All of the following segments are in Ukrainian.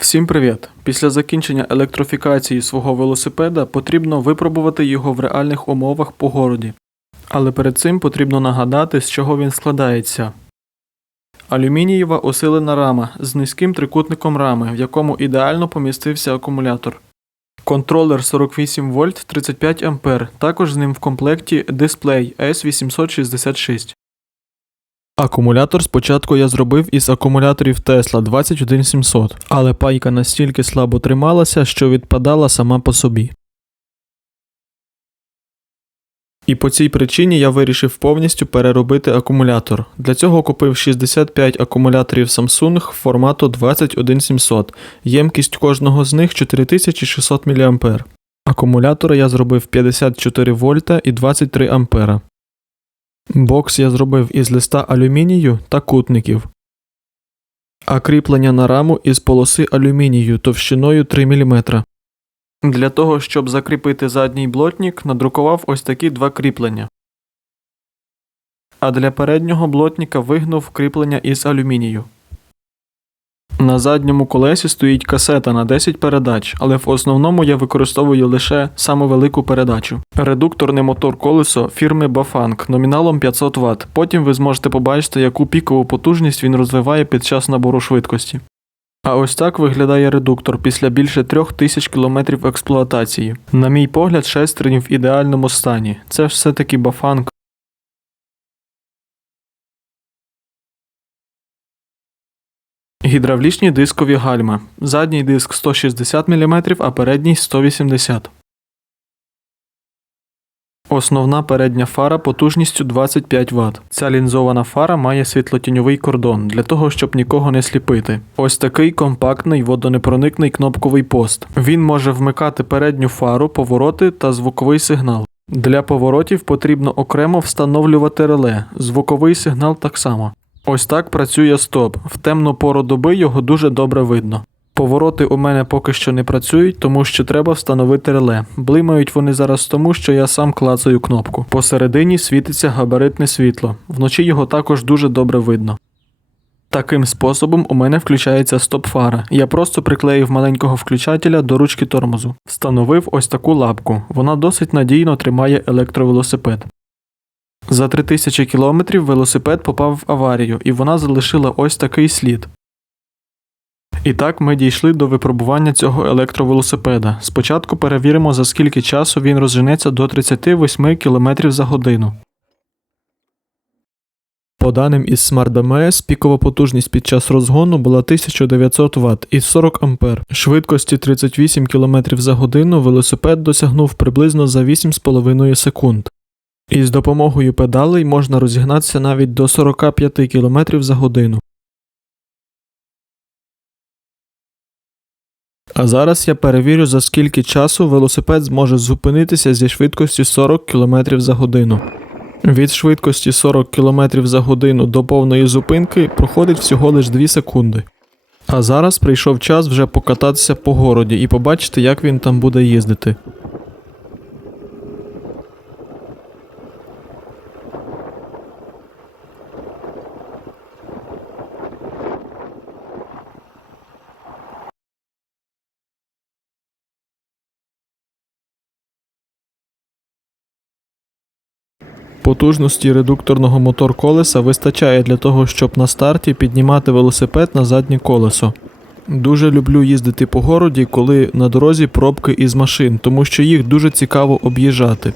Всім привіт! Після закінчення електрифікації свого велосипеда потрібно випробувати його в реальних умовах по городі. Але перед цим потрібно нагадати, з чого він складається. Алюмінієва усилена рама з низьким трикутником рами, в якому ідеально помістився акумулятор. Контролер 48 вольт 35 ампер, також з ним в комплекті дисплей S866. Акумулятор спочатку я зробив із акумуляторів Tesla 21700, але пайка настільки слабо трималася, що відпадала сама по собі. І по цій причині я вирішив повністю переробити акумулятор. Для цього купив 65 акумуляторів Samsung формату 21700, ємкість кожного з них 4600 мА. Акумулятора я зробив 54 вольта і 23 ампера. Бокс я зробив із листа алюмінію та кутників, а кріплення на раму із полоси алюмінію товщиною 3 мм. Для того, щоб закріпити задній блотник, надрукував ось такі два кріплення. А для переднього блотника вигнув кріплення із алюмінію. На задньому колесі стоїть касета на 10 передач, але в основному я використовую лише саму велику передачу. Редукторний мотор колесо фірми Bafang номіналом 500 Вт. Потім ви зможете побачити, яку пікову потужність він розвиває під час набору швидкості. А ось так виглядає редуктор після більше 3000 км експлуатації. На мій погляд, шестерні в ідеальному стані. Це ж все-таки Bafang. Гідравлічні дискові гальма. Задній диск 160 мм, а передній 180 Основна передня фара потужністю 25 Вт. Ця лінзована фара має світлотіньовий кордон для того, щоб нікого не сліпити. Ось такий компактний водонепроникний кнопковий пост. Він може вмикати передню фару, повороти та звуковий сигнал. Для поворотів потрібно окремо встановлювати реле, звуковий сигнал так само. Ось так працює стоп. В темну пору доби його дуже добре видно. Повороти у мене поки що не працюють, тому що треба встановити реле. Блимають вони зараз тому, що я сам клацаю кнопку. Посередині світиться габаритне світло. Вночі його також дуже добре видно. Таким способом у мене включається стоп-фара. Я просто приклеїв маленького включателя до ручки тормозу. Встановив ось таку лапку. Вона досить надійно тримає електровелосипед. За 3000 кілометрів велосипед попав в аварію, і вона залишила ось такий слід. І так ми дійшли до випробування цього електровелосипеда. Спочатку перевіримо, за скільки часу він розженеться до 38 км за годину. По даним із SmartDMS, пікова потужність під час розгону була 1900 Вт і 40 А. Швидкості 38 км за годину велосипед досягнув приблизно за 8,5 секунд. І з допомогою педалей можна розігнатися навіть до 45 км за годину. А зараз я перевірю, за скільки часу велосипед зможе зупинитися зі швидкістю 40 км за годину. Від швидкості 40 км за годину до повної зупинки проходить всього лиш 2 секунди. А зараз прийшов час вже покататися по городі і побачити, як він там буде їздити. Потужності редукторного мотор колеса вистачає для того, щоб на старті піднімати велосипед на заднє колесо. Дуже люблю їздити по городі, коли на дорозі пробки із машин, тому що їх дуже цікаво об'їжджати.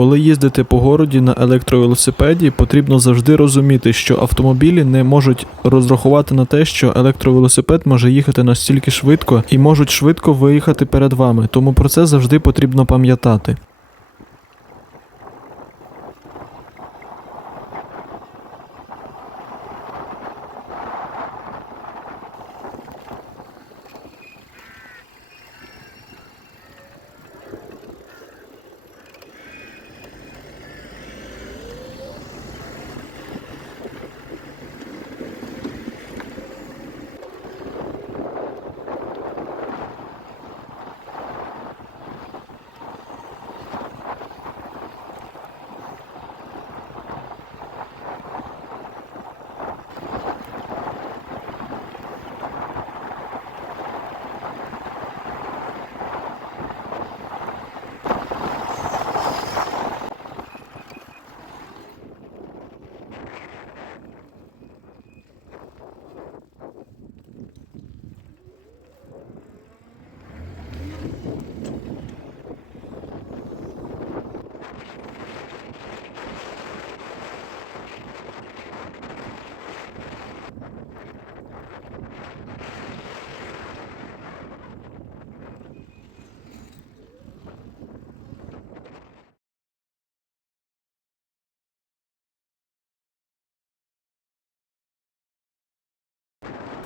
Коли їздите по городі на електровелосипеді, потрібно завжди розуміти, що автомобілі не можуть розрахувати на те, що електровелосипед може їхати настільки швидко і можуть швидко виїхати перед вами, тому про це завжди потрібно пам'ятати.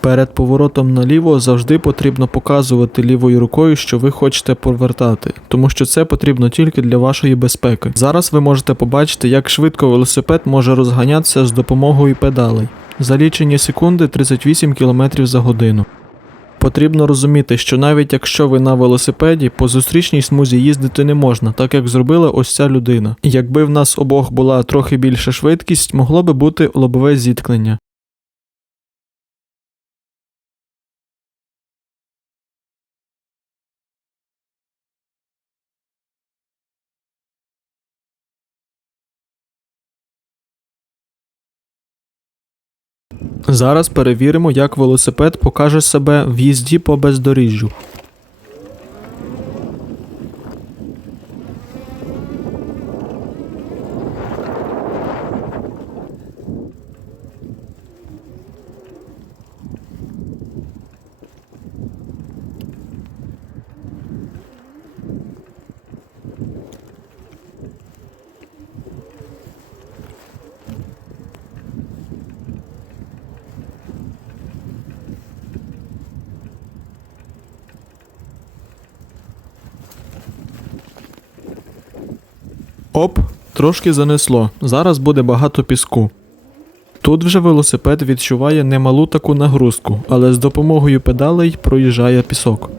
Перед поворотом наліво завжди потрібно показувати лівою рукою, що ви хочете повертати, тому що це потрібно тільки для вашої безпеки. Зараз ви можете побачити, як швидко велосипед може розганятися з допомогою педалей. За лічені секунди 38 км за годину. Потрібно розуміти, що навіть якщо ви на велосипеді, по зустрічній смузі їздити не можна, так як зробила ось ця людина. Якби в нас обох була трохи більша швидкість, могло би бути лобове зіткнення. Зараз перевіримо, як велосипед покаже себе в їзді по бездоріжжю. Оп, трошки занесло. Зараз буде багато піску. Тут вже велосипед відчуває немалу таку нагрузку, але з допомогою педалей проїжджає пісок.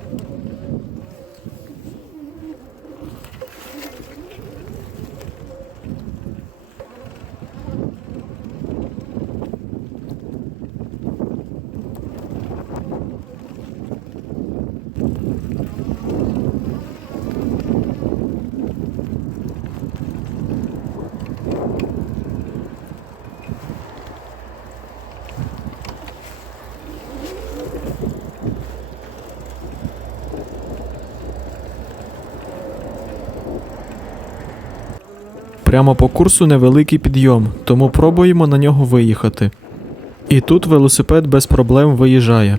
Прямо по курсу невеликий підйом, тому пробуємо на нього виїхати. І тут велосипед без проблем виїжджає.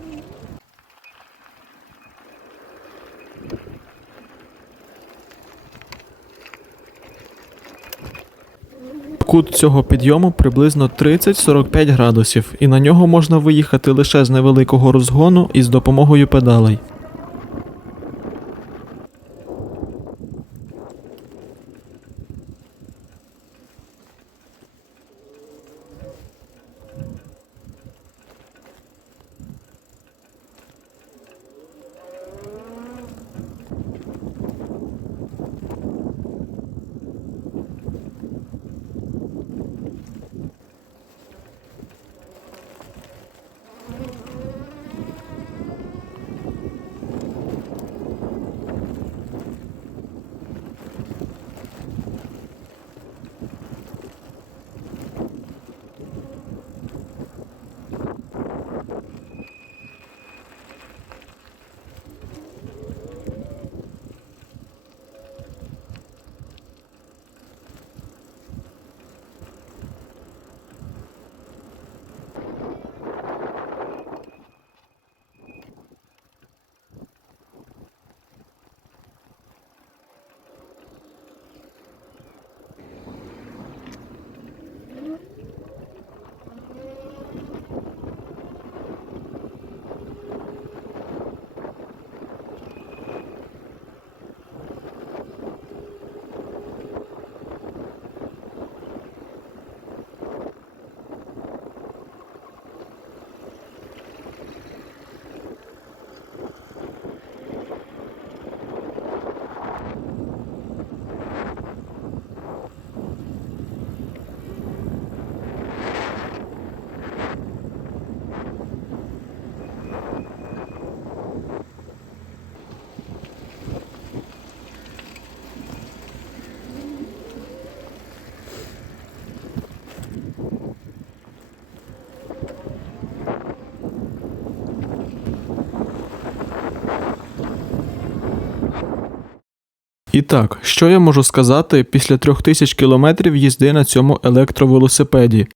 Кут цього підйому приблизно 30-45 градусів, і на нього можна виїхати лише з невеликого розгону і з допомогою педалей. І так, що я можу сказати після трьох тисяч кілометрів їзди на цьому електровелосипеді?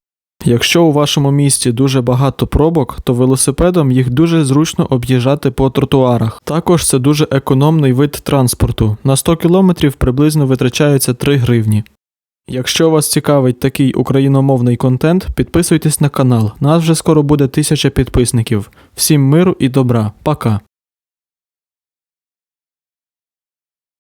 Якщо у вашому місті дуже багато пробок, то велосипедом їх дуже зручно об'їжджати по тротуарах. Також це дуже економний вид транспорту. На 100 кілометрів приблизно витрачається 3 гривні. Якщо вас цікавить такий україномовний контент, підписуйтесь на канал. Нас вже скоро буде тисяча підписників. Всім миру і добра. Пока.